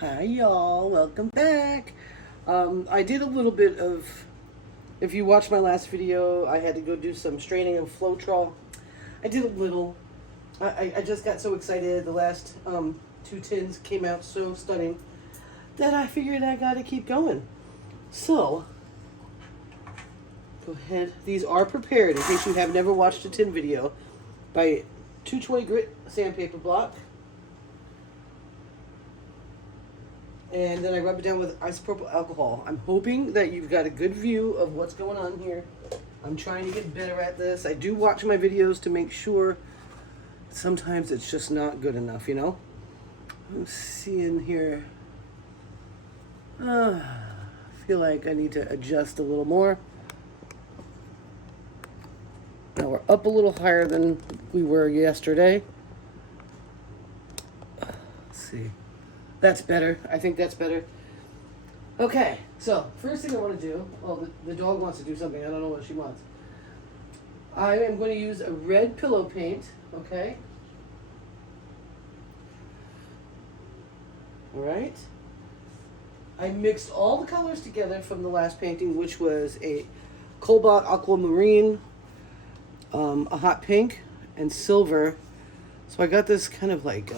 Hi y'all, welcome back. I did a little bit of, if you watched my last video, I had to go do some straining of Floetrol. I did a little. I just got so excited. The last two tins came out so stunning that I figured I gotta keep going. So, go ahead. These are prepared, in case you have never watched a tin video, by 220 grit sandpaper block. And then I rub it down with isopropyl alcohol. I'm hoping that you've got a good view of what's going on here. I'm trying to get better at this. I do watch my videos to make sure. Sometimes it's just not good enough, you know? I'm seeing here. I feel like I need to adjust a little more. Now we're up a little higher than we were yesterday. Let's see. That's better. I think that's better. Okay, so first thing I want to do, well, the dog wants to do something. I don't know what she wants. I am going to use a red pillow paint, okay? All right. I mixed all the colors together from the last painting, which was a cobalt aquamarine, a hot pink, and silver. So I got this kind of like...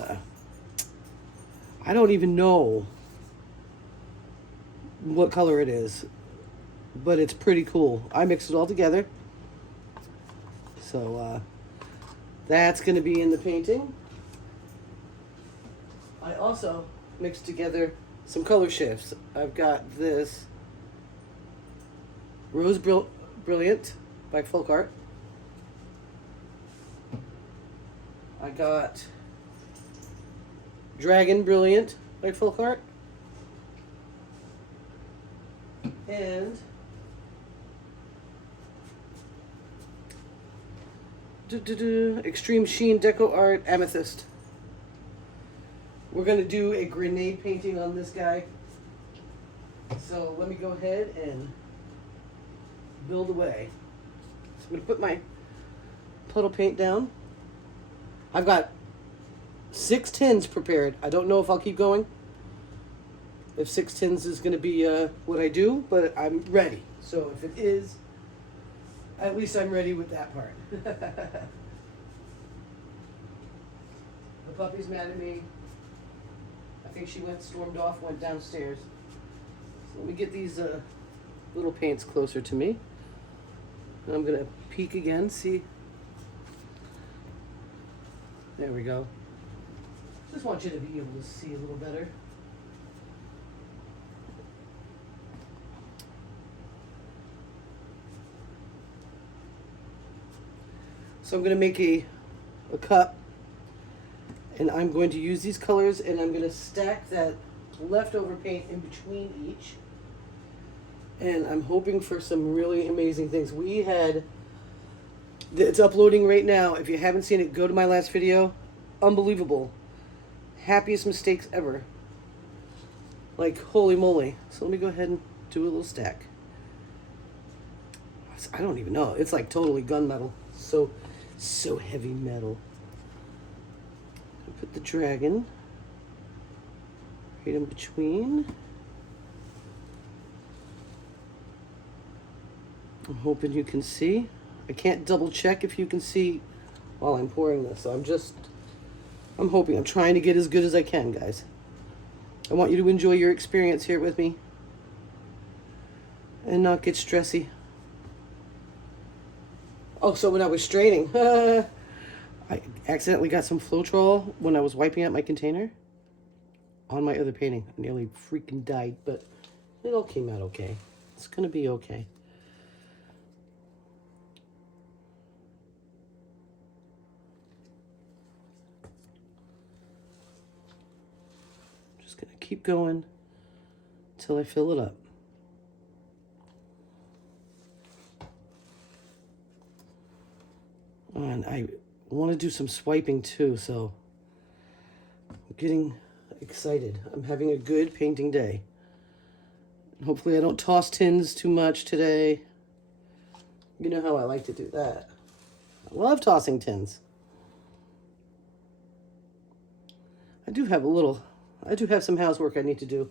I don't even know what color it is, but it's pretty cool. I mixed it all together. So that's going to be in the painting. I also mixed together some color shifts. I've got this Rose Brilliant by Folk Art. I got Dragon Brilliant by Folk Art. And Extreme Sheen Deco Art Amethyst. We're going to do a grenade painting on this guy. So let me go ahead and build away. So I'm going to put my puddle paint down. I've got 6 tins prepared. I don't know if I'll keep going, if 6 tins is going to be what I do, but I'm ready. So if it is, at least I'm ready with that part. The puppy's mad at me. I think she stormed off, went downstairs. So let me get these little paints closer to me. And I'm going to peek again, see. There we go. Just want you to be able to see a little better. So I'm going to make a cup, and I'm going to use these colors, and I'm going to stack that leftover paint in between each. And I'm hoping for some really amazing things. It's uploading right now. If you haven't seen it, go to my last video. Unbelievable. Happiest mistakes ever. Like, holy moly. So let me go ahead and do a little stack. I don't even know. It's like totally gunmetal. So heavy metal. Put the dragon right in between. I'm hoping you can see. I can't double check if you can see while I'm pouring this. So I'm hoping. I'm trying to get as good as I can, guys. I want you to enjoy your experience here with me and not get stressy. Oh, so when I was straining, I accidentally got some Floetrol when I was wiping out my container on my other painting. I nearly freaking died, but it all came out okay. It's going to be okay. Just going to keep going until I fill it up. And I want to do some swiping too, so I'm getting excited. I'm having a good painting day. Hopefully I don't toss tins too much today. You know how I like to do that. I love tossing tins. I do have a little I do have some housework I need to do.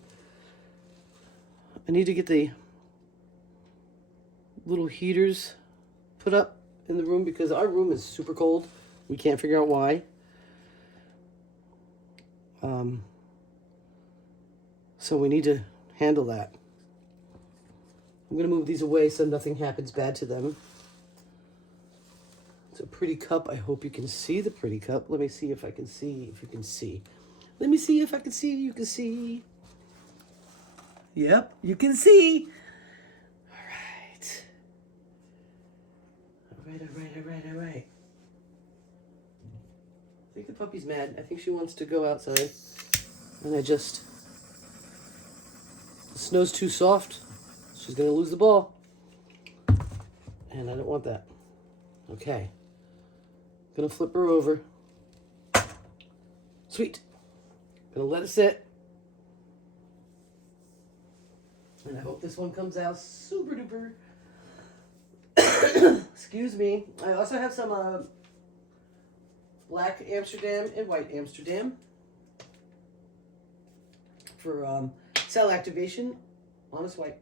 I need to get the little heaters put up in the room because our room is super cold. We can't figure out why. So we need to handle that. I'm going to move these away so nothing happens bad to them. It's a pretty cup. I hope you can see the pretty cup. Let me see if I can see, if you can see. Let me see if I can see, you can see. Yep, you can see. All right. All right. I think the puppy's mad. I think she wants to go outside. And the snow's too soft. She's going to lose the ball. And I don't want that. Okay. Gonna flip her over. Sweet. Gonna let it sit. And I hope this one comes out super duper. Excuse me. I also have some black Amsterdam and white Amsterdam for cell activation. Honest white.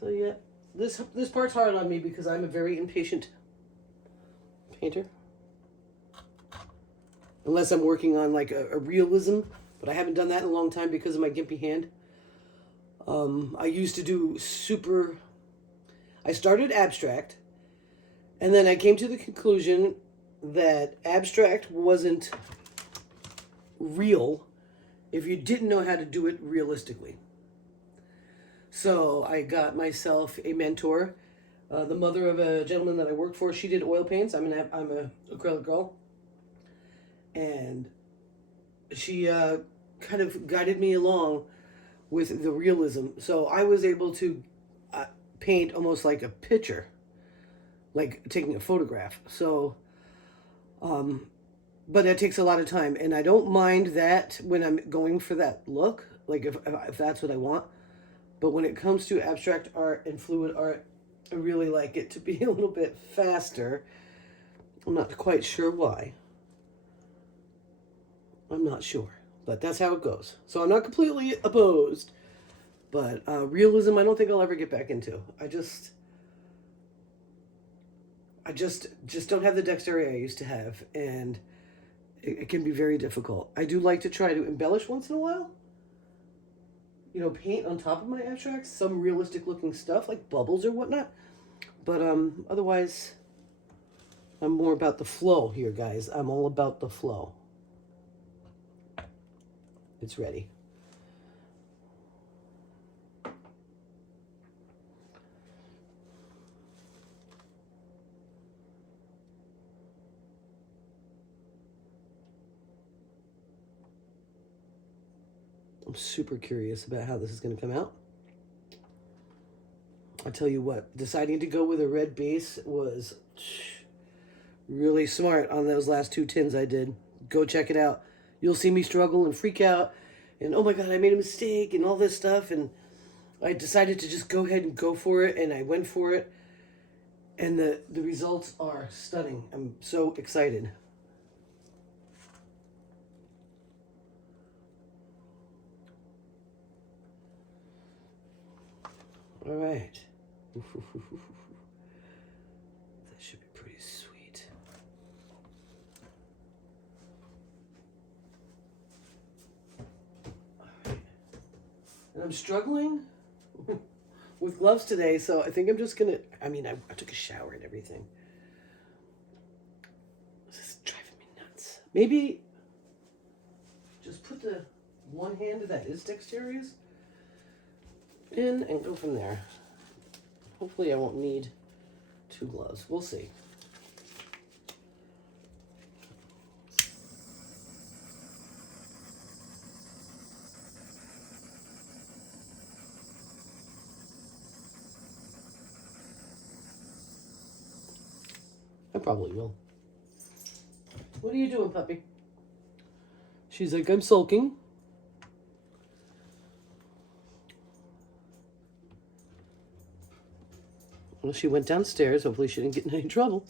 So yeah, this part's hard on me because I'm a very impatient painter. Unless I'm working on like a realism, but I haven't done that in a long time because of my gimpy hand. I used to do I started abstract, and then I came to the conclusion that abstract wasn't real if you didn't know how to do it realistically. So I got myself a mentor. The mother of a gentleman that I worked for, she did oil paints. I'm a acrylic girl. And she kind of guided me along with the realism. So I was able to paint almost like a picture, like taking a photograph. So, but that takes a lot of time. And I don't mind that when I'm going for that look, like if that's what I want. But when it comes to abstract art and fluid art, I really like it to be a little bit faster. I'm not quite sure why. I'm not sure, but that's how it goes. So I'm not completely opposed, but realism I don't think I'll ever get back into. I just don't have the dexterity I used to have, and it can be very difficult. I do like to try to embellish once in a while. You know, paint on top of my abstracts, some realistic looking stuff like bubbles or whatnot. But otherwise, I'm more about the flow here, guys. I'm all about the flow. It's ready. I'm super curious about how this is going to come out. I'll tell you what, deciding to go with a red base was really smart on those last 2 tins I did. Go check it out. You'll see me struggle and freak out and oh my god, I made a mistake and all this stuff, and I decided to just go ahead and go for it, and I went for it, and the results are stunning. I'm so excited. All right. That should be pretty sweet. All right. And I'm struggling with gloves today, so I think I'm just gonna, I took a shower and everything. This is driving me nuts. Maybe just put the one hand that is dexterous in and go from there. Hopefully I won't need 2 gloves. We'll see. I probably will. What are you doing, puppy? She's like, I'm sulking. Well, she went downstairs. Hopefully she didn't get in any trouble.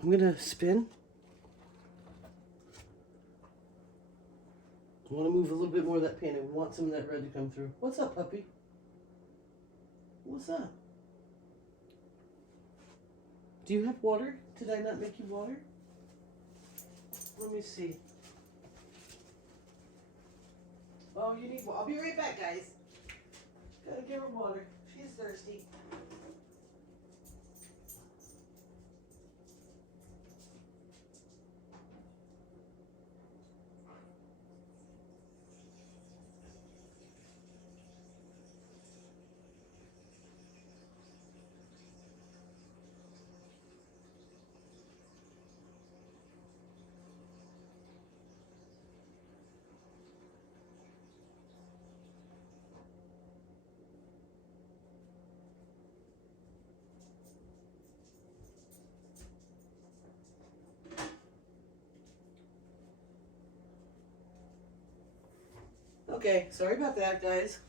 I'm going to spin. I want to move a little bit more of that paint. I want some of that red to come through. What's up, puppy? What's up? Do you have water? Did I not make you water? Let me see. Oh, you need water. I'll be right back, guys. Gotta give her water. She's thirsty. Okay, sorry about that, guys.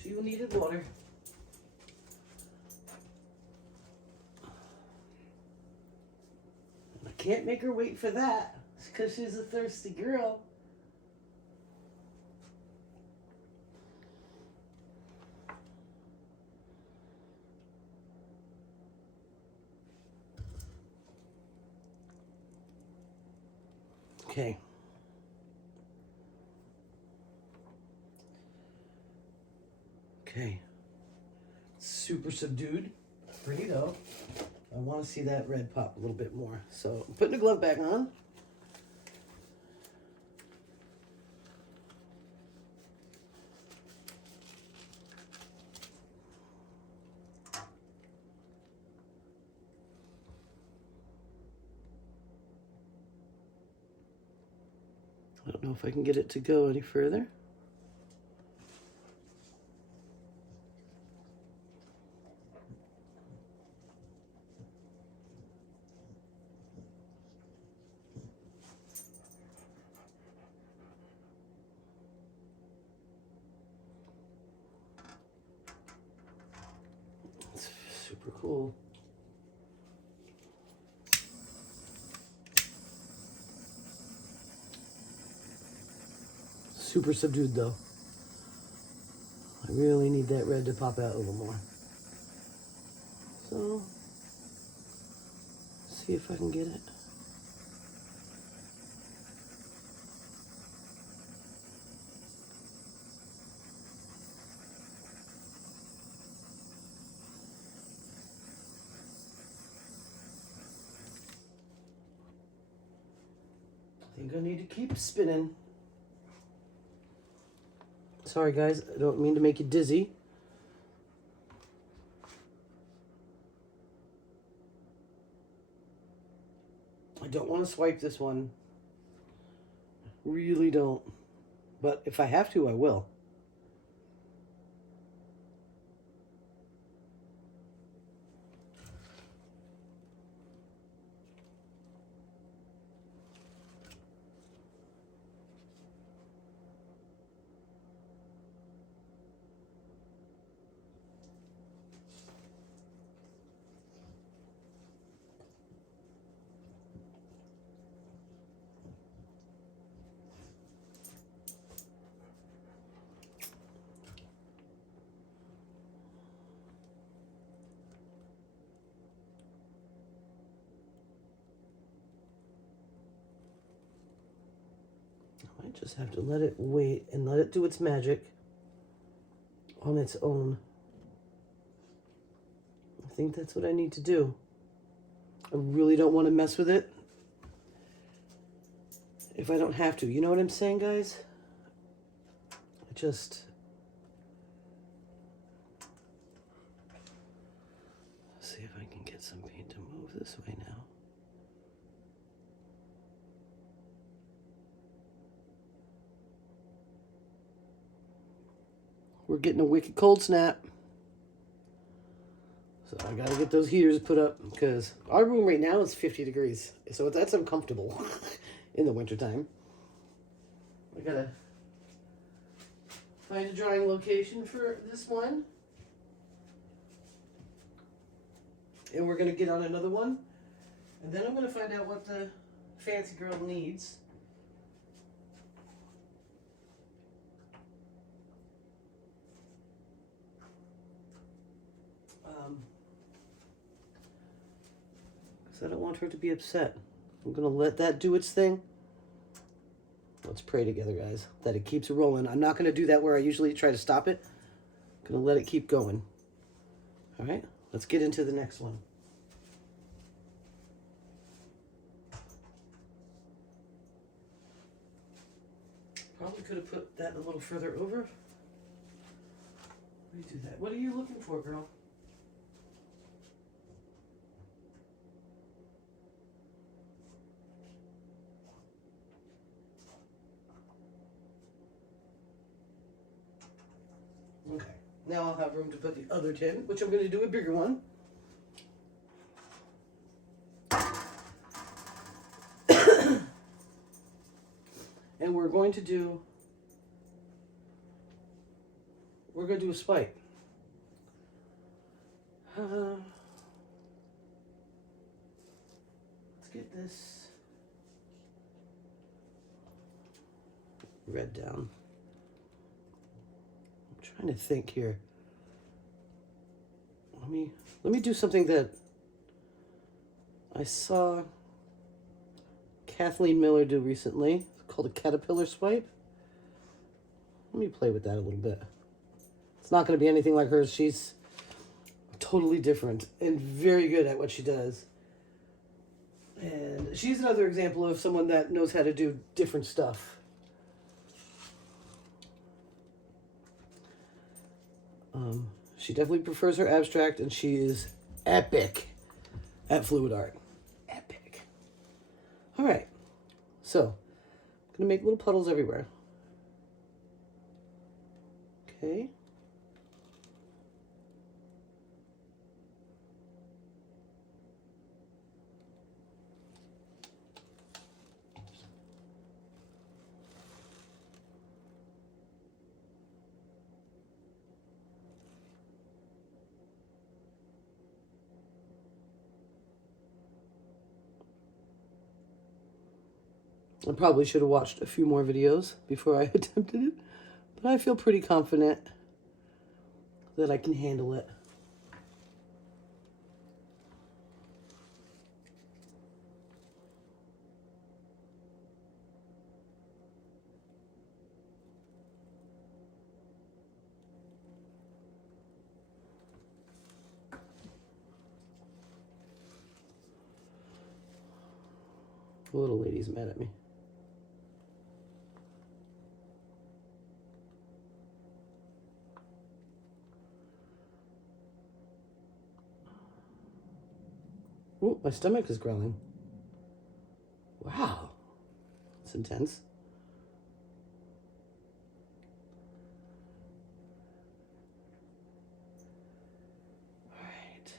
She needed water. I can't make her wait for that because she's a thirsty girl. Okay. Okay. Super subdued. Pretty though. I want to see that red pop a little bit more. So I'm putting the glove back on. I don't know if I can get it to go any further. It's super cool. Super subdued though. I really need that red to pop out a little more. So, see if I can get it. I think I need to keep spinning. Sorry guys, I don't mean to make you dizzy. I don't want to swipe this one. Really don't. But if I have to, I will. I might just have to let it wait and let it do its magic on its own. I think that's what I need to do. I really don't want to mess with it if I don't have to. You know what I'm saying, guys? I just... see if I can get some paint to move this way now. We're getting a wicked cold snap. So I gotta get those heaters put up because our room right now is 50 degrees. So that's uncomfortable in the wintertime. I gotta find a drying location for this one. And we're gonna get on another one. And then I'm gonna find out what the fancy girl needs. Because I don't want her to be upset. I'm gonna let that do its thing. Let's pray together, guys, that it keeps rolling. I'm not gonna do that where I usually try to stop it. I'm gonna let it keep going. All right, let's get into the next one. Probably could have put that a little further over. Let me do that. What are you looking for, girl? Okay, now I'll have room to put the other tin, which I'm going to do a bigger one. And we're going to do a spike. Let's get this red down. I'm trying to think here. Let me do something that I saw Kathleen Miller do recently. It's called a caterpillar swipe. Let me play with that a little bit. It's not going to be anything like hers. She's totally different and very good at what she does. And she's another example of someone that knows how to do different stuff. She definitely prefers her abstract, and she is epic at fluid art. Epic. All right. So, I'm going to make little puddles everywhere. Okay. I probably should have watched a few more videos before I attempted it, but I feel pretty confident that I can handle it. The little lady's mad at me. Oh, my stomach is growling. Wow. That's intense. All right.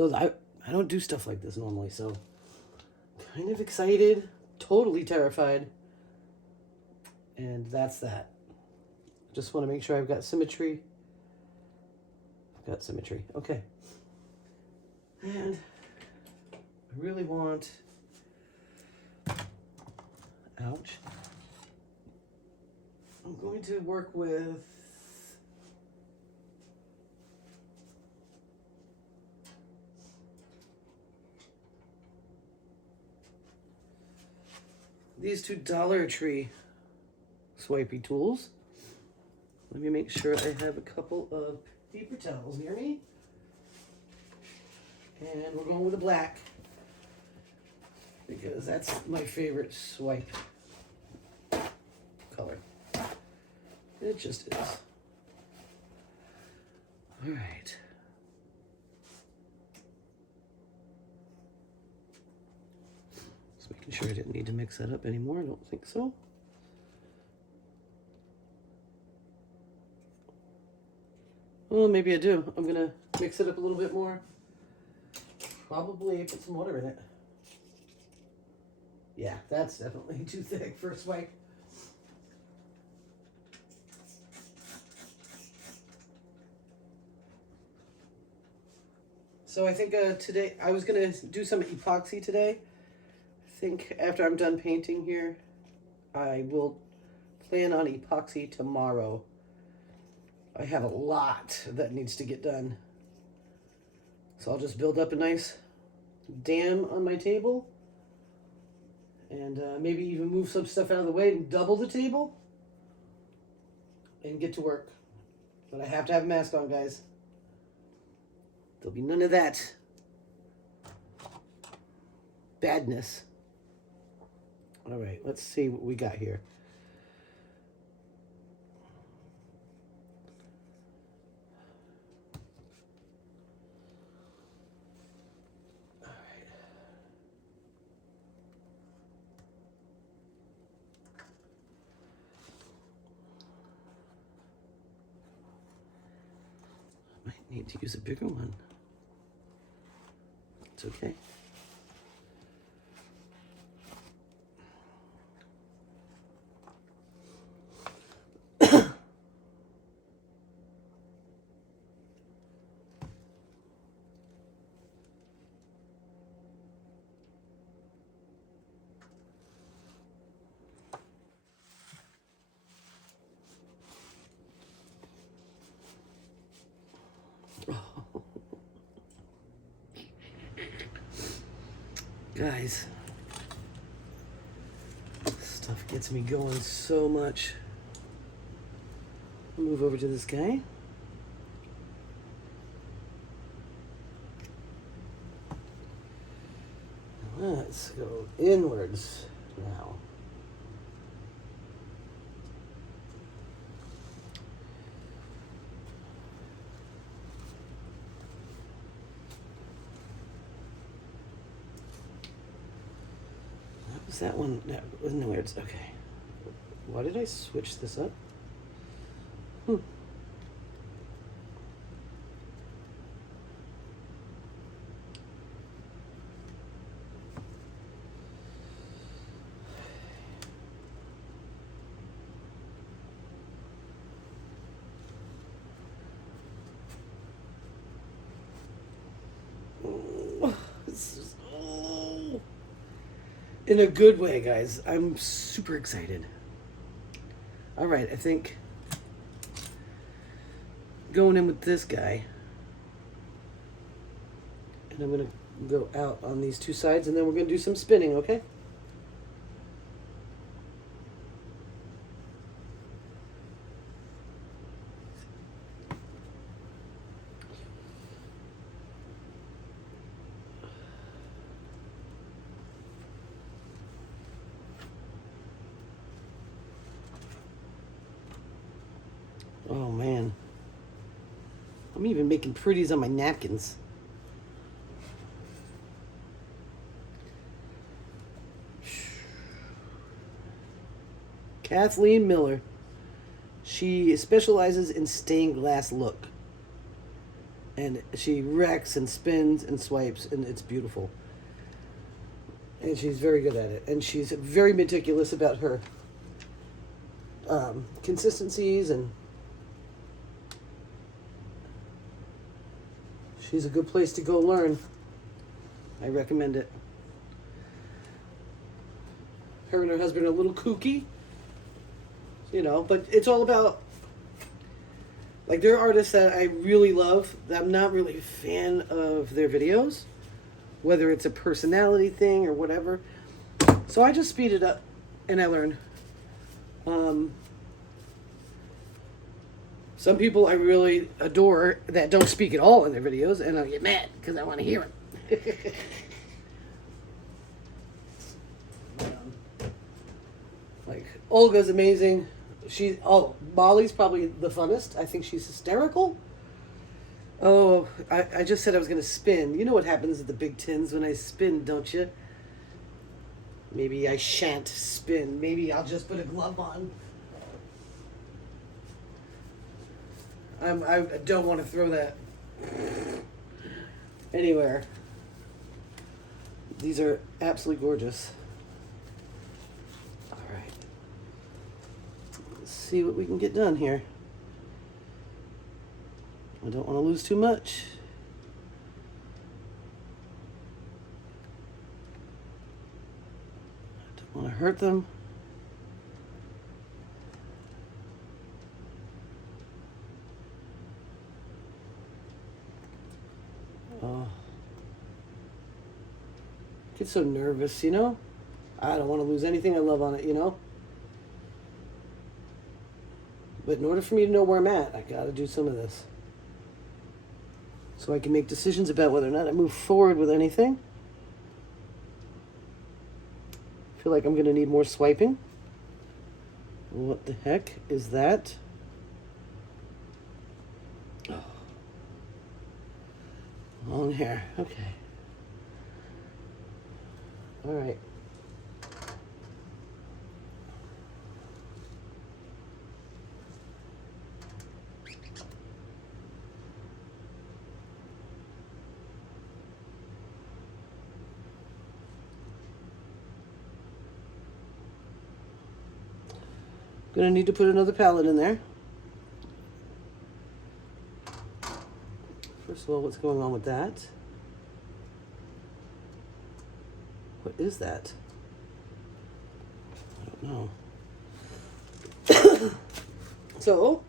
So I don't do stuff like this normally, so kind of excited, totally terrified, and that's that. Just want to make sure I've got symmetry. I've got symmetry. Okay. And I really want, ouch, I'm going to work with these two Dollar Tree swipey tools. Let me make sure I have a couple of paper towels near me. And we're going with a black because that's my favorite swipe color. It just is. All right. Just making sure I didn't need to mix that up anymore. I don't think so. Well, maybe I do. I'm gonna mix it up a little bit more. Probably put some water in it. Yeah, that's definitely too thick for a swipe. So I think today, I was gonna do some epoxy today. I think after I'm done painting here, I will plan on epoxy tomorrow. I have a lot that needs to get done. So I'll just build up a nice dam on my table and maybe even move some stuff out of the way and double the table and get to work. But I have to have a mask on, guys. There'll be none of that badness. All right, let's see what we got here. Need to use a bigger one. It's okay. Guys, stuff gets me going so much. I'll move over to this guy. Let's go inwards now. That one, that wasn't where it's okay. Why did I switch this up? In a good way, guys. I'm super excited. All right, I think going in with this guy, and I'm gonna go out on these two sides, and then we're gonna do some spinning, okay? Oh man, I'm even making pretties on my napkins. Kathleen Miller. She specializes in stained glass look. And she wrecks and spins and swipes, and it's beautiful. And she's very good at it. And she's very meticulous about her consistencies, and she's a good place to go learn. I recommend it. Her and her husband are a little kooky, but it's all about, like, there are artists that I really love that I'm not really a fan of their videos, whether it's a personality thing or whatever. So I just speed it up and I learn. Some people I really adore that don't speak at all in their videos, and I get mad because I want to hear them. Like, Olga's amazing. Molly's probably the funnest. I think she's hysterical. Oh, I just said I was going to spin. You know what happens at the big tins when I spin, don't you? Maybe I shan't spin. Maybe I'll just put a glove on. I don't want to throw that anywhere. These are absolutely gorgeous. All right. Let's see what we can get done here. I don't want to lose too much. I don't want to hurt them. Oh. I get so nervous, I don't want to lose anything I love on it, But in order for me to know where I'm at, I got to do some of this. So I can make decisions about whether or not I move forward with anything. I feel like I'm going to need more swiping. What the heck is that? Oh. Long hair. Okay. All right. Gonna need to put another palette in there. First of all, what's going on with that? What is that? I don't know. So,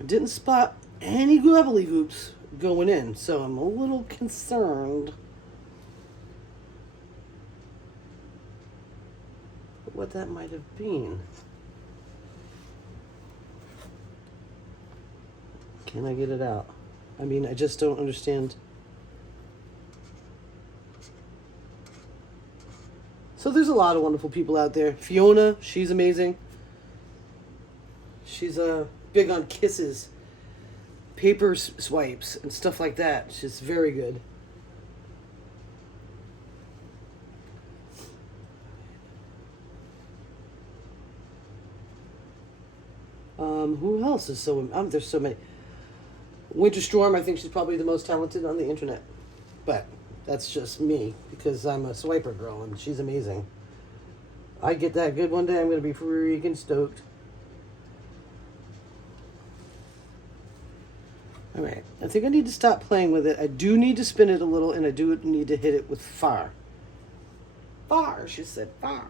I didn't spot any gobbly goops going in, so I'm a little concerned what that might have been. Can I get it out? I mean, I just don't understand. So there's a lot of wonderful people out there. Fiona, she's amazing. She's big on kisses, paper swipes, and stuff like that. She's very good. Who else is so... there's so many. Winter Storm, I think she's probably the most talented on the internet. But that's just me, because I'm a swiper girl, and she's amazing. I get that good one day, I'm going to be freaking stoked. Alright, I think I need to stop playing with it. I do need to spin it a little, and I do need to hit it with far. Far, she said, far.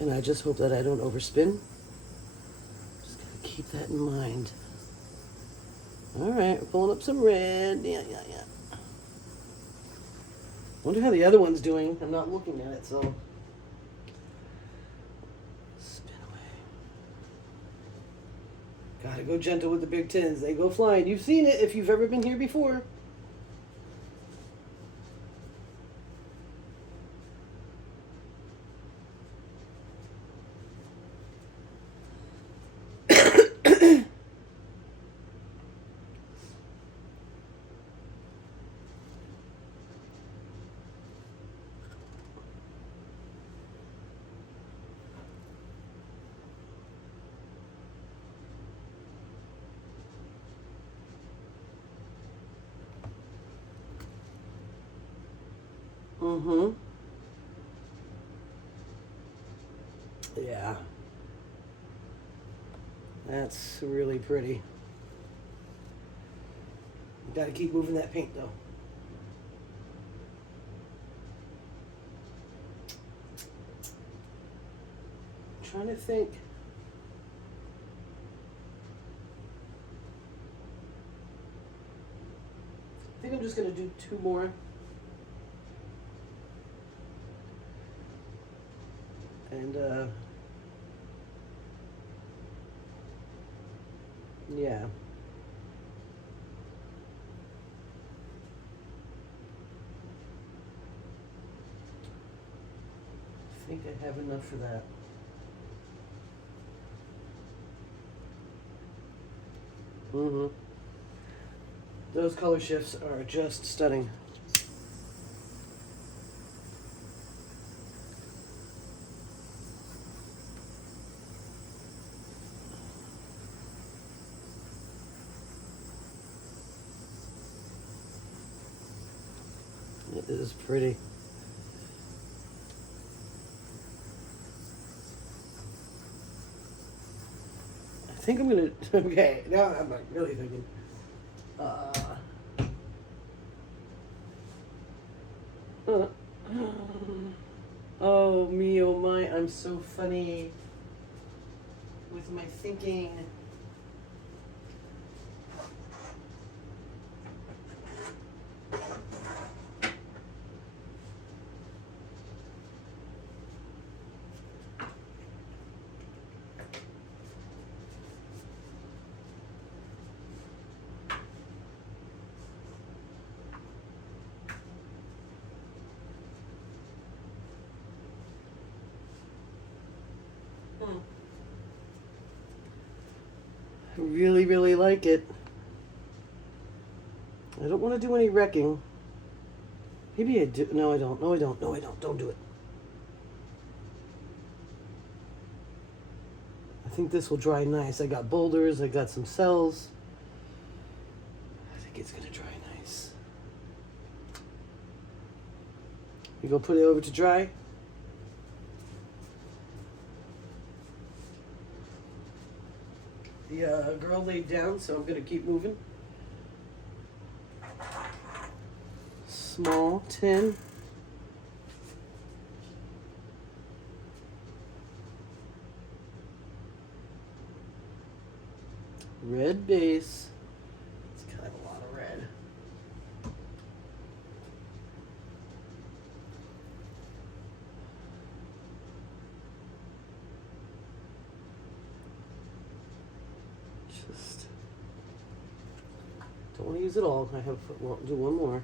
And I just hope that I don't overspin. Just gotta keep that in mind. Alright, we're pulling up some red. Yeah. Wonder how the other one's doing. I'm not looking at it, so. Spin away. God, Gotta go gentle with the big tins. They go flying. You've seen it if you've ever been here before. Mm-hmm. Yeah. That's really pretty. You gotta keep moving that paint though. I'm trying to think. I think I'm just gonna do 2 more. And yeah. I think I have enough for that. Mm-hmm. Those color shifts are just stunning. It is pretty. I think I'm gonna. Okay, now I'm like really thinking. Oh me, oh my! I'm so funny with my thinking. I really, really like it. I don't want to do any wrecking. Maybe I do. No, I don't. No, I don't. No, I don't. Don't do it. I think this will dry nice. I got boulders. I got some cells. I think it's going to dry nice. You go put it over to dry. The girl laid down, so I'm going to keep moving. Small tin. Red base. It's kind of a lot of red. Just don't want to use it all. I have to do one more.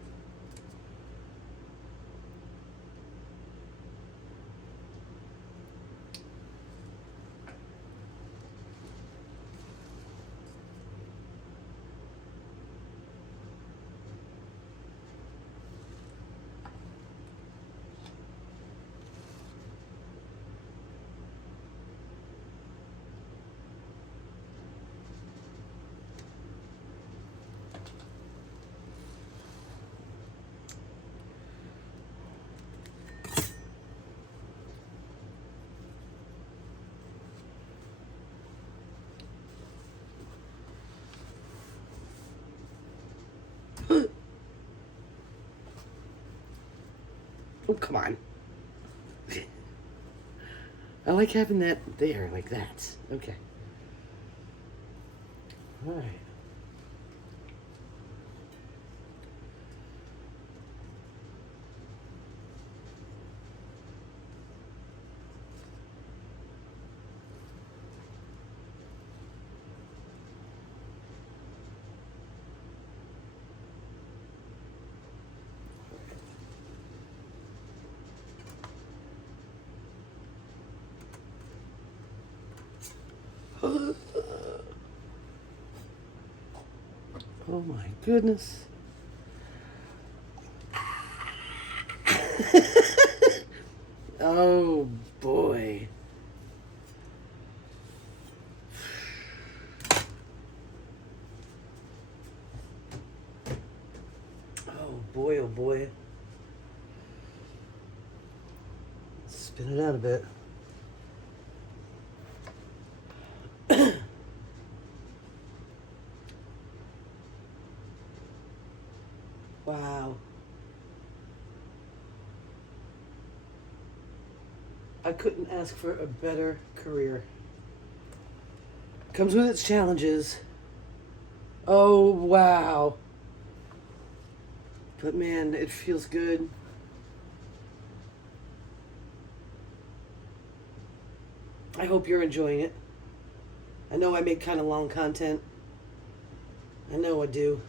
Oh, come on. I like having that there, like that. Okay. All right. Oh my goodness. Oh boy. Oh boy, oh boy. Spin it out a bit. Wow. I couldn't ask for a better career. Comes with its challenges. Oh, wow. But man, it feels good. I hope you're enjoying it. I know I make kind of long content. I know I do.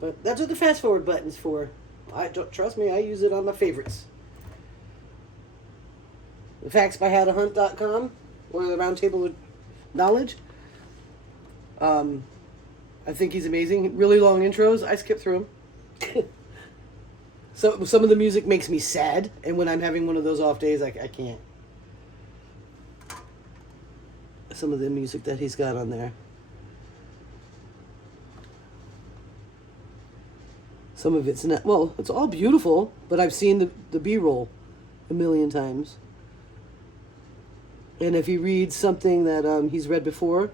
But that's what the fast forward button's for. I don't trust me, I use it on my favorites. The factsbyhowtohunt.com or the Roundtable of Knowledge. I think he's amazing. Really long intros. I skip through them. So some of the music makes me sad, and when I'm having one of those off days, I can't. Some of the music that he's got on there. Some of it's not, well, it's all beautiful, but I've seen the B-roll a million times. And if he reads something that he's read before,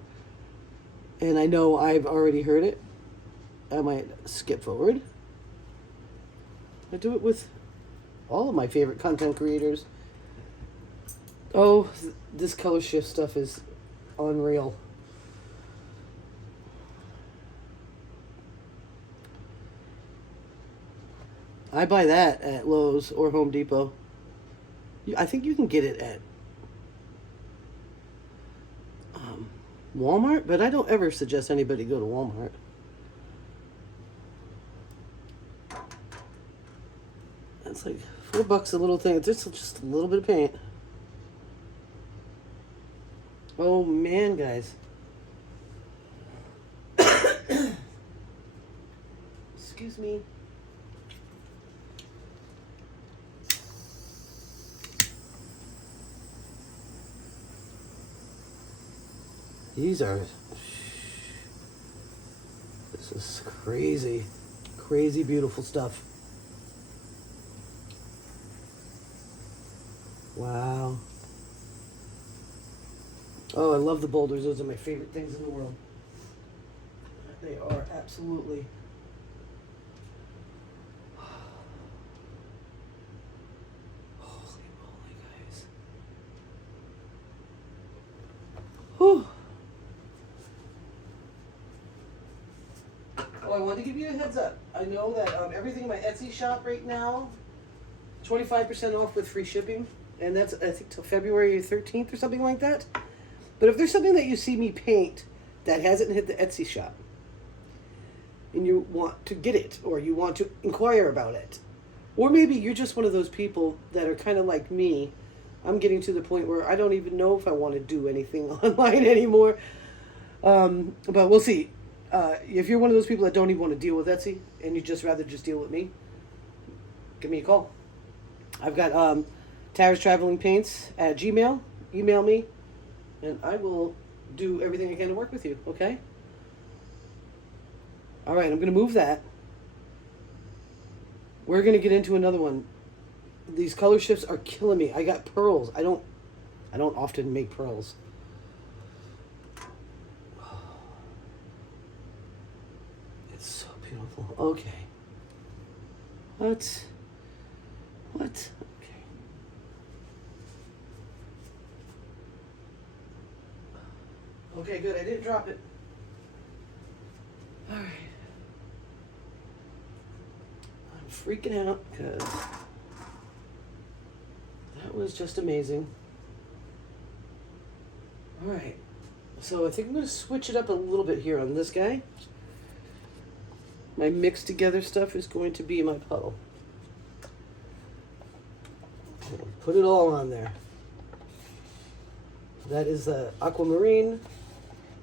and I know I've already heard it, I might skip forward. I do it with all of my favorite content creators. Oh, this color shift stuff is unreal. I buy that at Lowe's or Home Depot. I think you can get it at Walmart, but I don't ever suggest anybody go to Walmart. That's like $4 a little thing. It's just a little bit of paint. Oh man, guys. Excuse me. This is crazy, crazy beautiful stuff. Wow. Oh, I love the boulders. Those are my favorite things in the world. They are absolutely. Holy moly, guys. Whew. Oh, I wanted to give you a heads up. I know that everything in my Etsy shop right now, 25% off with free shipping. And that's, I think, till February 13th or something like that. But if there's something that you see me paint that hasn't hit the Etsy shop, and you want to get it, or you want to inquire about it, or maybe you're just one of those people that are kind of like me, I'm getting to the point where I don't even know if I want to do anything online anymore. But we'll see. If you're one of those people that don't even want to deal with Etsy, and you'd just rather just deal with me, give me a call. I've got Tara's Traveling Paints at Gmail. Email me, and I will do everything I can to work with you, okay? All right, I'm going to move that. We're going to get into another one. These color shifts are killing me. I got pearls. I don't often make pearls. It's so beautiful. Okay. What? Okay. Okay, good. I didn't drop it. All right. I'm freaking out because that was just amazing. All right. So I think I'm going to switch it up a little bit here on this guy. My mixed together stuff is going to be my puddle. Put it all on there. That is the aquamarine,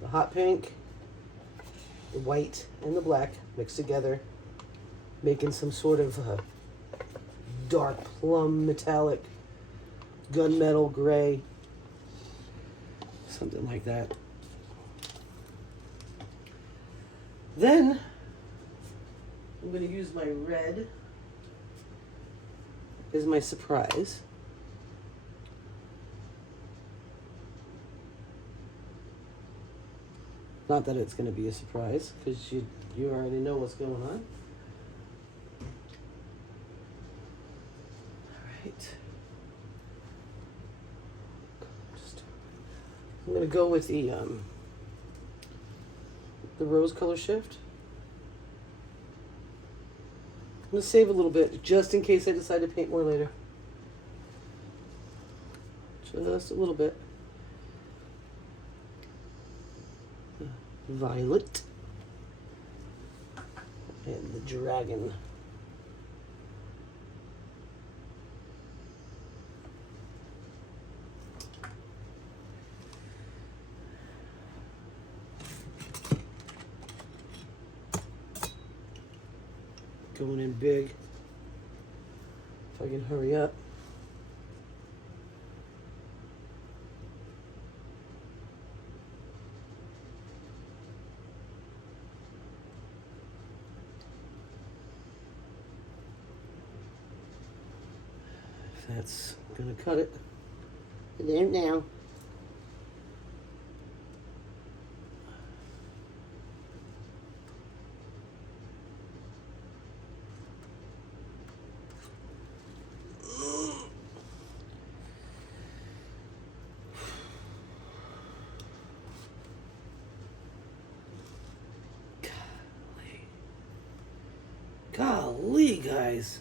the hot pink, the white and the black mixed together, making some sort of dark plum metallic gunmetal gray, something like that. Then I'm going to use my red as my surprise. Not that it's going to be a surprise, because you already know what's going on. Alright. I'm going to go with the rose color shift. I'm going to save a little bit, just in case I decide to paint more later. Just a little bit. Violet. And the dragon. Going in big. If I can hurry up. That's gonna cut it. There now. Golly, guys.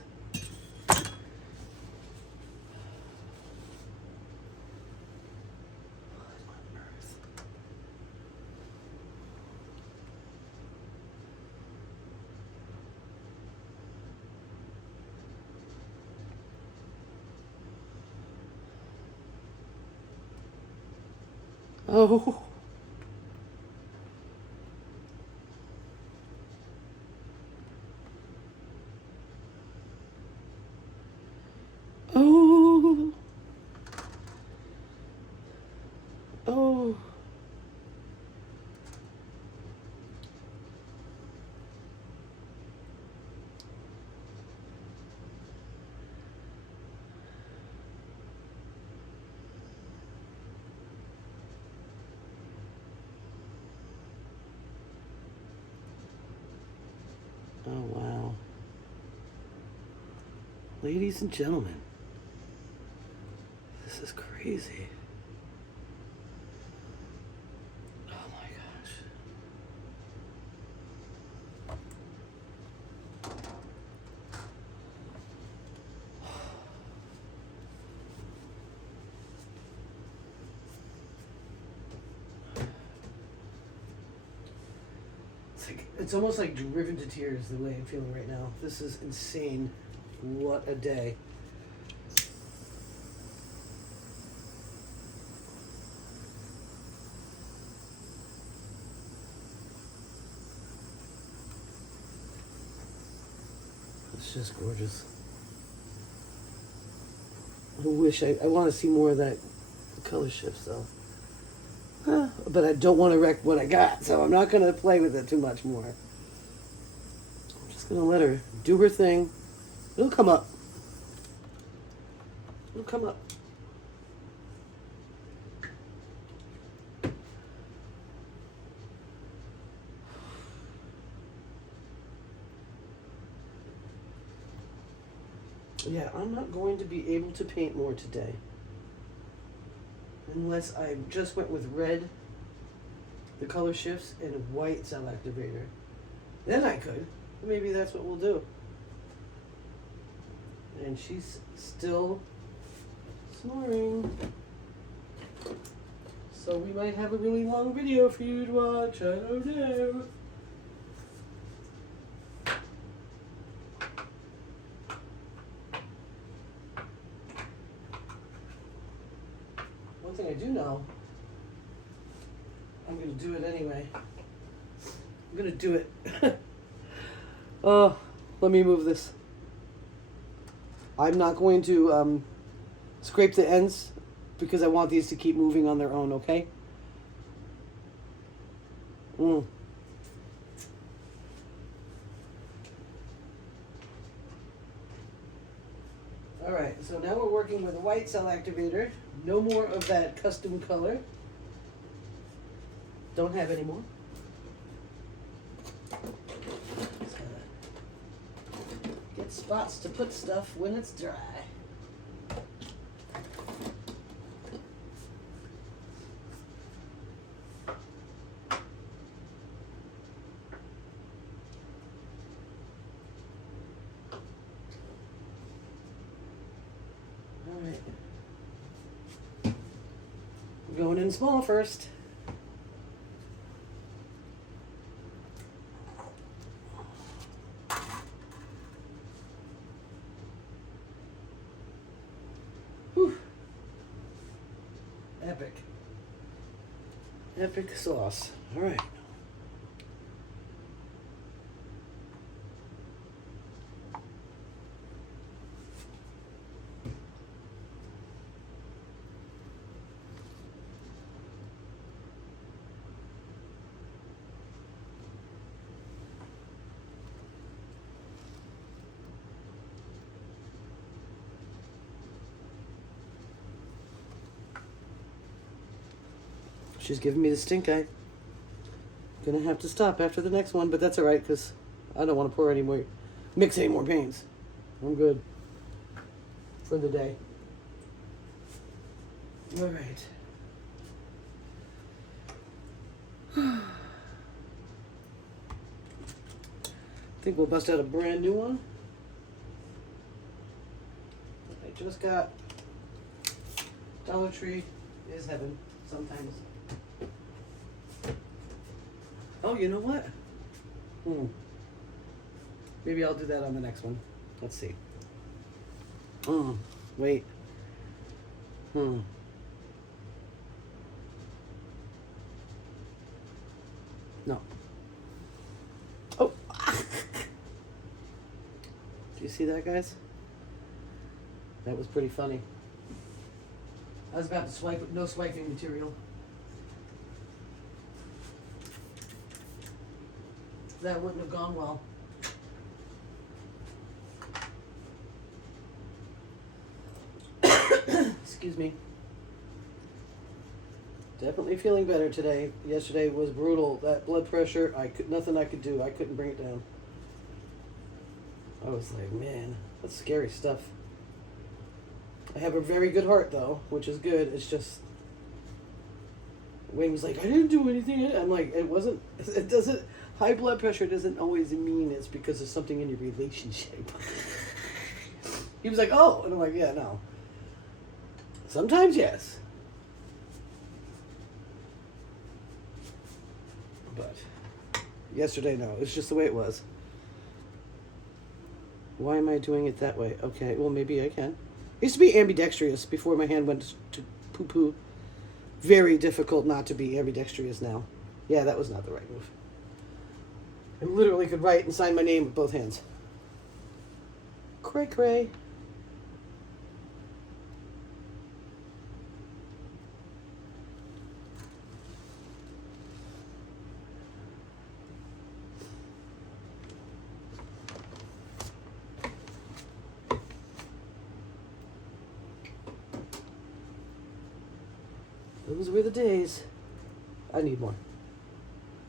Oh. Oh. Oh. Oh, wow. Ladies and gentlemen, this is crazy. Oh my gosh. It's almost like driven to tears the way I'm feeling right now. This is insane. What a day. It's just gorgeous. I wish I want to see more of that color shift though. But I don't want to wreck what I got, so I'm not going to play with it too much more. I'm just going to let her do her thing. It'll come up. It'll come up. Yeah, I'm not going to be able to paint more today. Unless I just went with red, the color shifts, and white cell activator. Then I could. Maybe that's what we'll do. And she's still snoring. So we might have a really long video for you to watch. I don't know. One thing I do know, I'm going to do it anyway. I'm gonna do it. Oh, let me move this. I'm not going to scrape the ends because I want these to keep moving on their own, okay? Mm. Alright, so now we're working with a white cell activator. No more of that custom color. Don't have any more. Just gotta get spots to put stuff when it's dry. Alright. We're going in small first. Whew. Epic. Epic sauce. Alright. She's giving me the stink eye. Gonna have to stop after the next one, but that's alright because I don't want to pour any more, mix any more paints. I'm good for the day. Alright. I think we'll bust out a brand new one. I just got Dollar Tree is heaven sometimes. Oh, you know what? Maybe I'll do that on the next one. Let's see. Oh, wait. No. Oh. Do you see that, guys? That was pretty funny. I was about to swipe with no swiping material. That wouldn't have gone well. Excuse me. Definitely feeling better today. Yesterday was brutal. That blood pressure, nothing I could do. I couldn't bring it down. I was like, man, that's scary stuff. I have a very good heart though, which is good. It's just Wayne was like, I didn't do anything. I'm like, it doesn't, high blood pressure doesn't always mean it's because of something in your relationship. He was like, oh, and I'm like, yeah, no. Sometimes, yes. But yesterday, no. It's just the way it was. Why am I doing it that way? Okay, well, maybe I can. I used to be ambidextrous before my hand went to poo-poo. Very difficult not to be ambidextrous now. Yeah, that was not the right move. I literally could write and sign my name with both hands. Cray cray. Those were the days. I need more.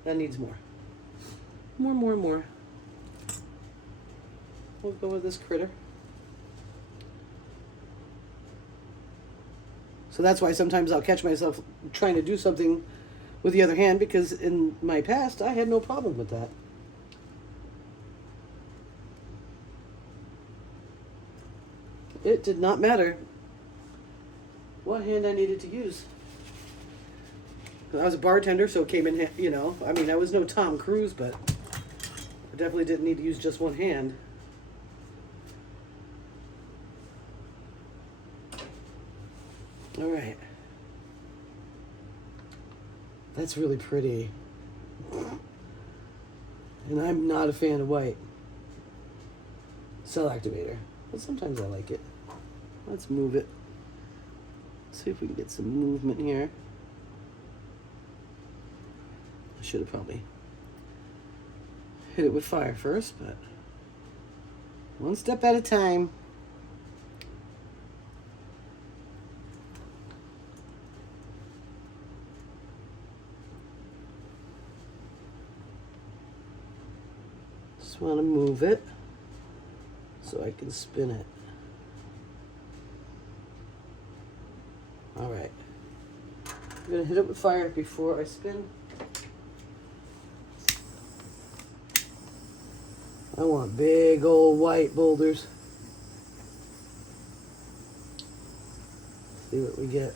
That needs more. More. We'll go with this critter. So that's why sometimes I'll catch myself trying to do something with the other hand, because in my past I had no problem with that. It did not matter what hand I needed to use. I was a bartender, so it came in, you know, I mean, I was no Tom Cruise, but I definitely didn't need to use just one hand. All right. That's really pretty. And I'm not a fan of white. Cell activator. But sometimes I like it. Let's move it. See if we can get some movement here. I should have probably hit it with fire first, but one step at a time. Just want to move it so I can spin it. All right. I'm going to hit it with fire before I spin. I want big old white boulders. See what we get.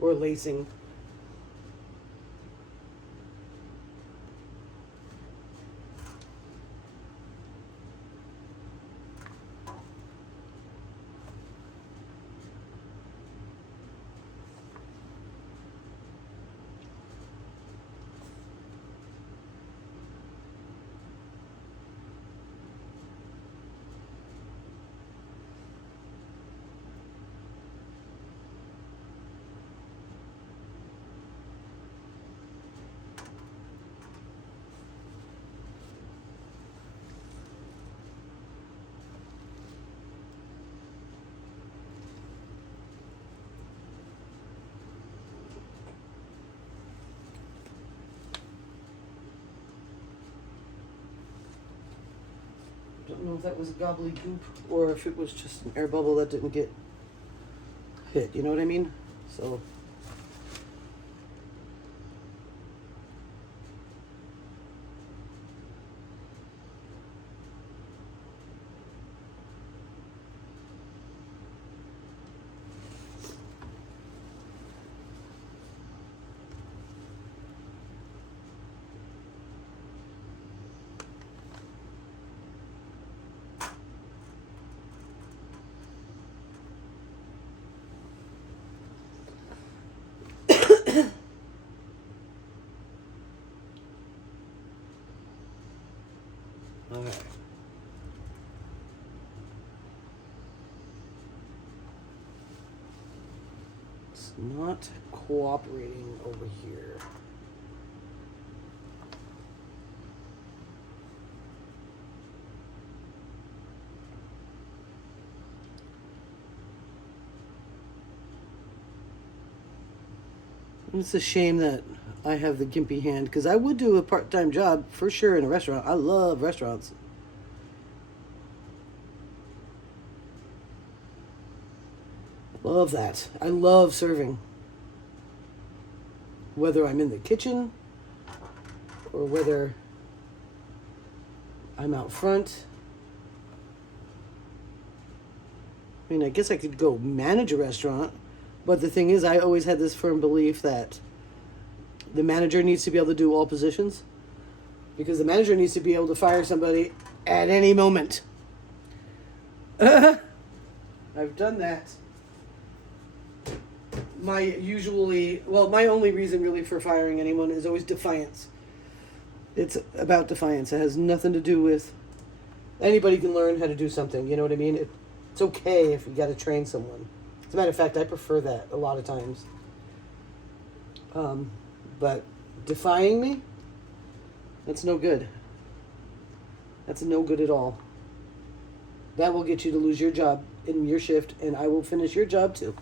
Or lacing. Don't know if that was a gobbledygook or if it was just an air bubble that didn't get hit. You know what I mean? So. All right. It's not cooperating over here. It's a shame that I have the gimpy hand, because I would do a part-time job for sure in a restaurant. I love restaurants. Love that. I love serving. Whether I'm in the kitchen or whether I'm out front. I mean, I guess I could go manage a restaurant, but the thing is, I always had this firm belief that the manager needs to be able to do all positions, because the manager needs to be able to fire somebody at any moment. I've done that. My only reason really for firing anyone is always defiance. It's about defiance. It has nothing to do with anybody can learn how to do something. You know what I mean? It's okay if you got to train someone. As a matter of fact, I prefer that a lot of times. But defying me, that's no good. That's no good at all. That will get you to lose your job in your shift, and I will finish your job too.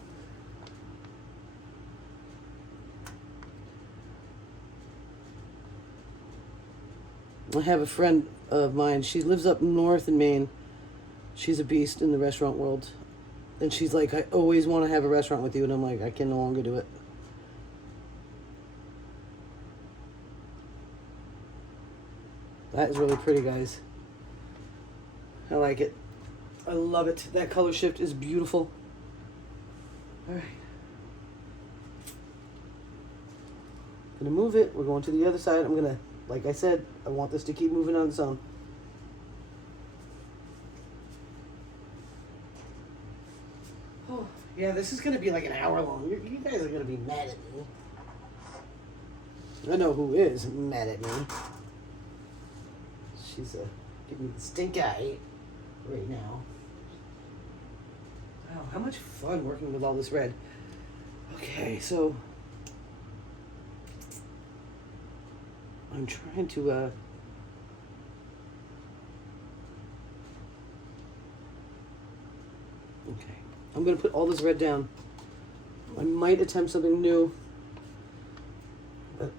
I have a friend of mine. She lives up north in Maine. She's a beast in the restaurant world. And she's like, I always want to have a restaurant with you. And I'm like, I can no longer do it. That is really pretty, guys. I like it. I love it. That color shift is beautiful. All right. Gonna move it. We're going to the other side. I'm gonna, like I said, I want this to keep moving on its own. Oh, yeah, this is gonna be like an hour long. You guys are gonna be mad at me. I know who is mad at me. She's giving me the stink eye right now. Wow, how much fun working with all this red. Okay, so I'm trying to okay. I'm gonna put all this red down. I might attempt something new, but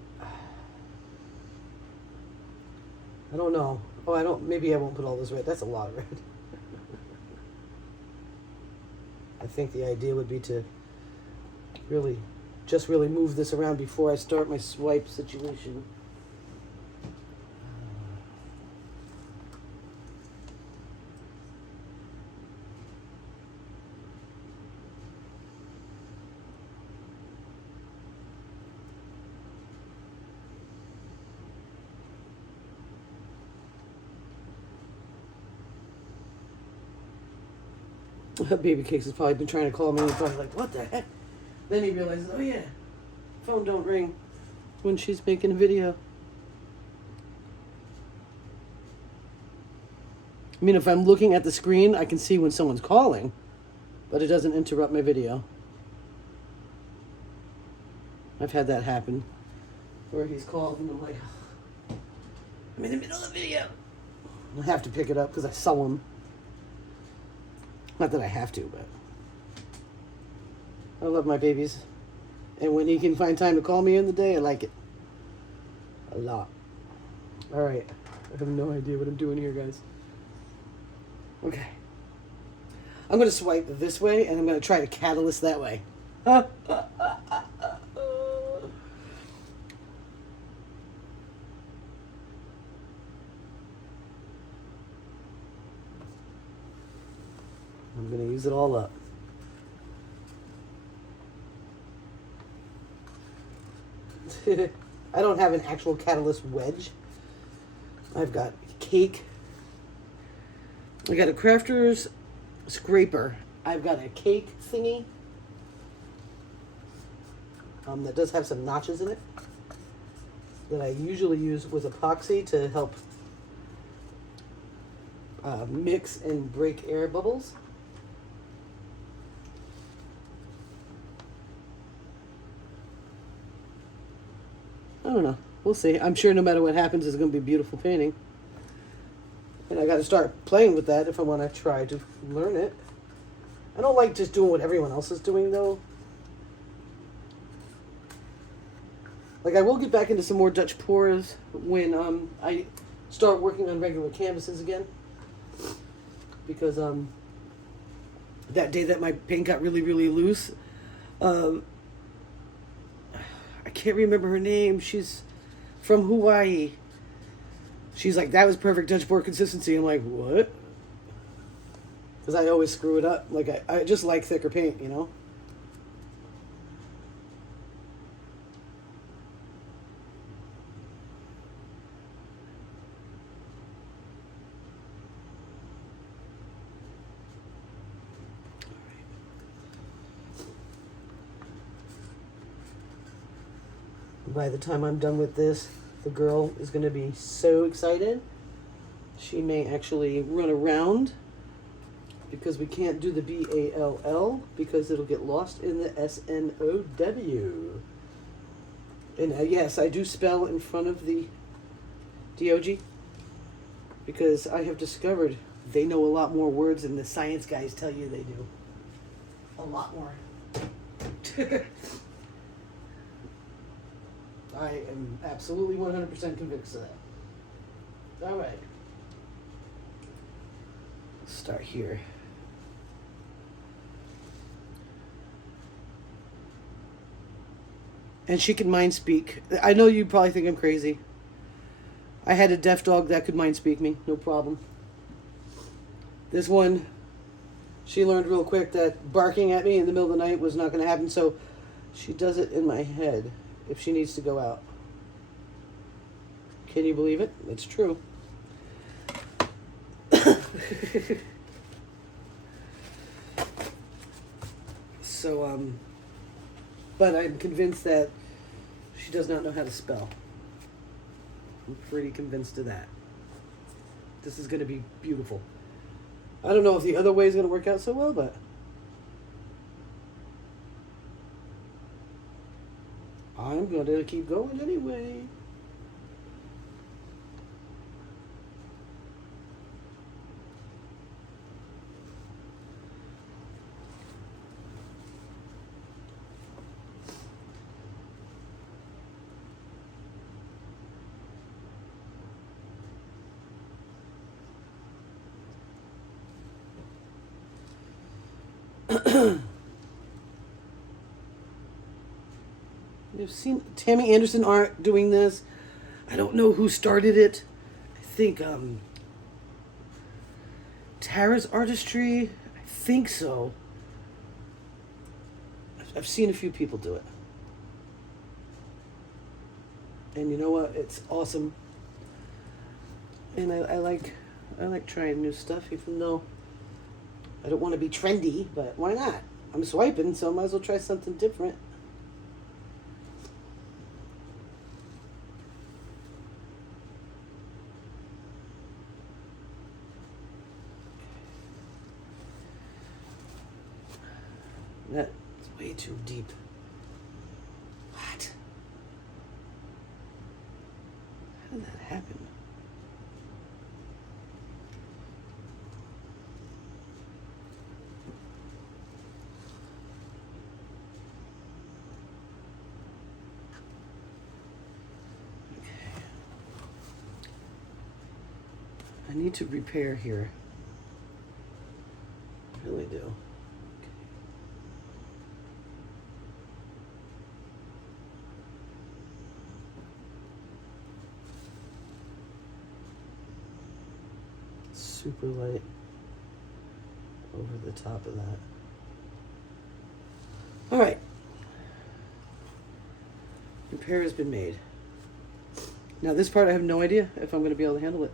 I don't know. Oh, maybe I won't put all this red. That's a lot of red. I think the idea would be to really move this around before I start my swipe situation. Baby Cakes has probably been trying to call me and probably like, what the heck? Then he realizes, oh yeah, phone don't ring when she's making a video. I mean, if I'm looking at the screen, I can see when someone's calling, but it doesn't interrupt my video. I've had that happen, where he's called and I'm like, I'm in the middle of the video. I have to pick it up because I saw him. Not that I have to, but I love my babies. And when he can find time to call me in the day, I like it. A lot. All right. I have no idea what I'm doing here, guys. Okay. I'm going to swipe this way, and I'm going to try to catalyst that way. I'm going to use it all up. I don't have an actual catalyst wedge. I've got cake. I got a crafter's scraper. I've got a cake thingy that does have some notches in it that I usually use with epoxy to help mix and break air bubbles. I don't know. We'll see. I'm sure no matter what happens, it's going to be a beautiful painting. And I got to start playing with that if I want to try to learn it. I don't like just doing what everyone else is doing, though. Like, I will get back into some more Dutch pours when I start working on regular canvases again. Because that day that my paint got really, really loose, I can't remember her name. She's from Hawaii. She's like, that was perfect Dutch board consistency. I'm like, what? Because I always screw it up. Like, I just like thicker paint, you know? By the time I'm done with this, the girl is going to be so excited. She may actually run around because we can't do the B-A-L-L because it'll get lost in the S-N-O-W. And yes, I do spell in front of the D-O-G because I have discovered they know a lot more words than the science guys tell you they do. A lot more. I am absolutely 100% convinced of that. All right. Let's start here. And she can mind speak. I know you probably think I'm crazy. I had a deaf dog that could mind speak me, no problem. This one, she learned real quick that barking at me in the middle of the night was not going to happen, so she does it in my head if she needs to go out. Can you believe it? It's true. So, but I'm convinced that she does not know how to spell. I'm pretty convinced of that. This is going to be beautiful. I don't know if the other way is going to work out so well, but I'm going to keep going anyway. You've seen Tammy Anderson art doing this. I don't know who started it. I think Tara's Artistry. I think so. I've seen a few people do it. And you know what? It's awesome. And I like trying new stuff, even though I don't want to be trendy, but why not? I'm swiping, so I might as well try something different. That's way too deep. What? How did that happen? I need to repair here. I really do. Super light over the top of that. All right. Repair has been made. Now this part I have no idea if I'm going to be able to handle it.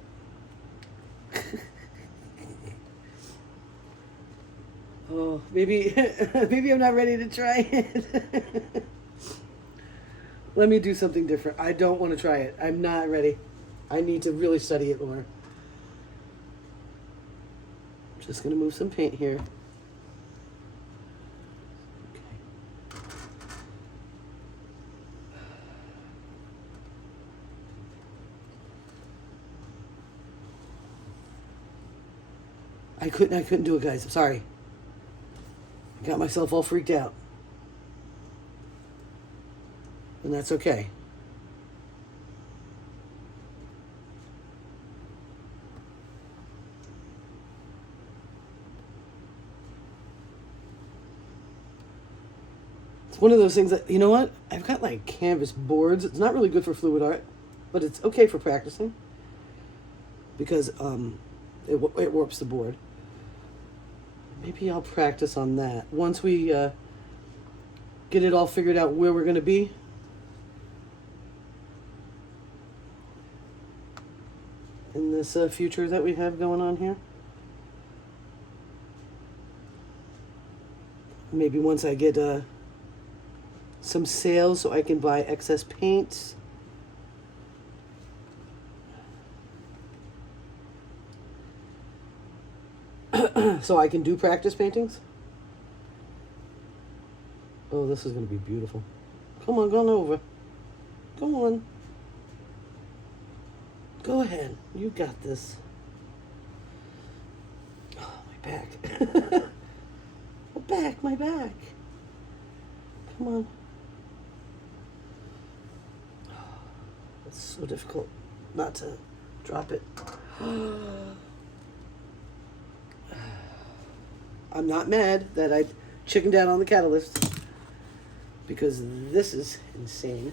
Oh, maybe I'm not ready to try it. Let me do something different. I don't want to try it. I'm not ready. I need to really study it more. Just going to move some paint here. Okay. I couldn't do it, guys. I'm sorry. I got myself all freaked out. And that's okay. It's one of those things that, you know what? I've got like canvas boards. It's not really good for fluid art, but it's okay for practicing because it warps the board. Maybe I'll practice on that. Once we get it all figured out where we're going to be. In this future that we have going on here. Maybe once I get some sales so I can buy excess paints. So I can do practice paintings. Oh, this is going to be beautiful. Come on, go on over. Go on. Go ahead. You got this. Oh, my back. My back, my back. Come on. It's so difficult not to drop it. I'm not mad that I chickened out on the catalyst because this is insane.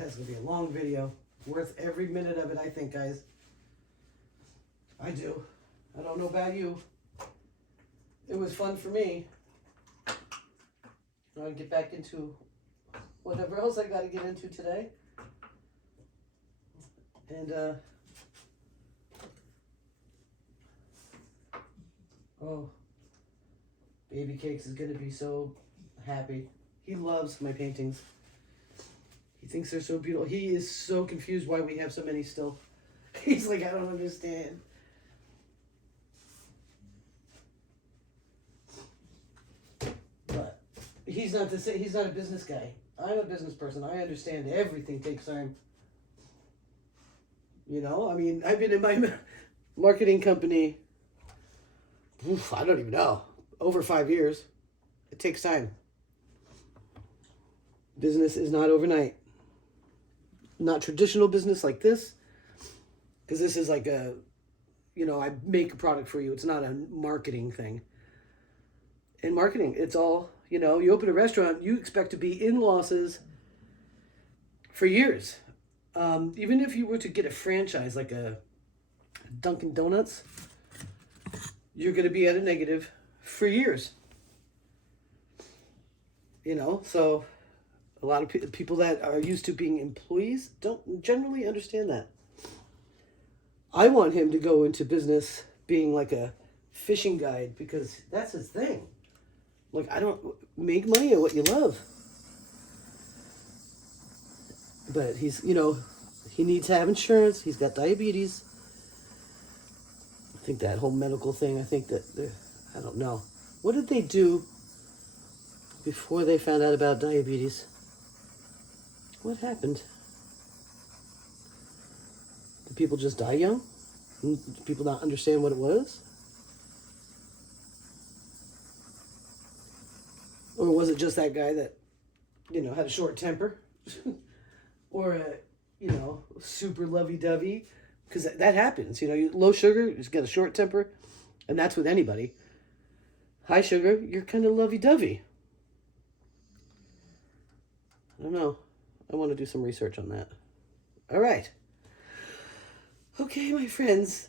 That's going to be a long video. Worth every minute of it, I think, guys. I do. I don't know about you. It was fun for me. Now I get back into whatever else I got to get into today. And, oh, Baby Cakes is going to be so happy. He loves my paintings. He thinks they're so beautiful. He is so confused why we have so many still. He's like, I don't understand. But he's not he's not a business guy. I'm a business person. I understand everything takes time. You know, I mean, I've been in my marketing company, I don't even know, over 5 years. It takes time. Business is not overnight. Not traditional business like this, because this is like a, you know, I make a product for you. It's not a marketing thing. In marketing, it's all, you know, you open a restaurant, you expect to be in losses for years. Even if you were to get a franchise like a Dunkin' Donuts, you're going to be at a negative for years. You know, so a lot of people that are used to being employees don't generally understand that. I want him to go into business being like a fishing guide because that's his thing. Like, I don't make money at what you love. But he's, you know, he needs to have insurance. He's got diabetes. I think that whole medical thing, I think that, I don't know. What did they do before they found out about diabetes? What happened? Did people just die young? Did people not understand what it was? Or was it just that guy that, you know, had a short temper? Or a, you know, super lovey-dovey? Because that happens, you know, low sugar, you just got a short temper, and that's with anybody. High sugar, you're kind of lovey-dovey. I don't know. I want to do some research on that. All right. Okay, my friends.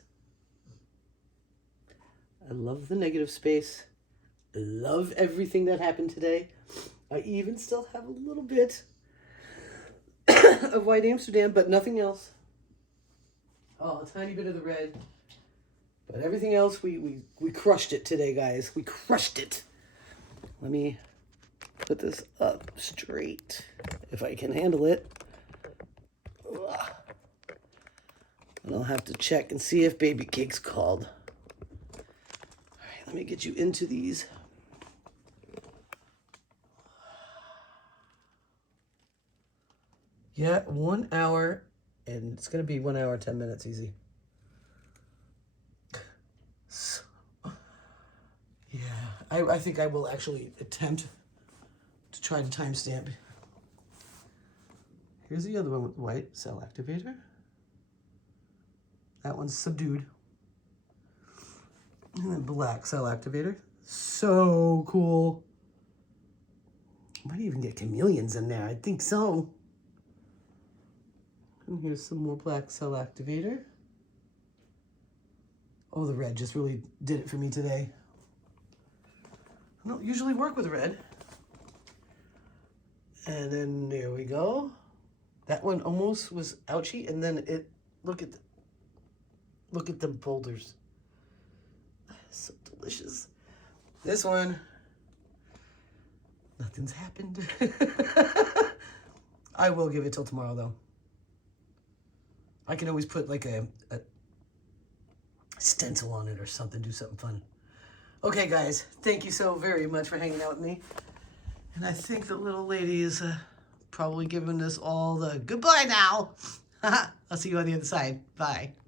I love the negative space. I love everything that happened today. I even still have a little bit of white Amsterdam, but nothing else. Oh, a tiny bit of the red. But everything else, we crushed it today, guys. We crushed it. Let me put this up straight, if I can handle it. Ugh. And I'll have to check and see if Baby Cake's called. All right, let me get you into these. Yeah, 1 hour, and it's going to be 1 hour, 10 minutes, easy. So, yeah, I think I will actually attempt to try to timestamp. Here's the other one with white cell activator. That one's subdued. And then black cell activator. So cool. Might even get chameleons in there. I think so. And here's some more black cell activator. Oh, the red just really did it for me today. I don't usually work with red. And then there we go. That one almost was ouchy, and then it, look at the boulders. So delicious. This one, nothing's happened. I will give it till tomorrow, though. I can always put like a stencil on it or something, do something fun. Okay, guys, thank you so very much for hanging out with me. And I think the little lady is probably giving us all the goodbye now. I'll see you on the other side. Bye.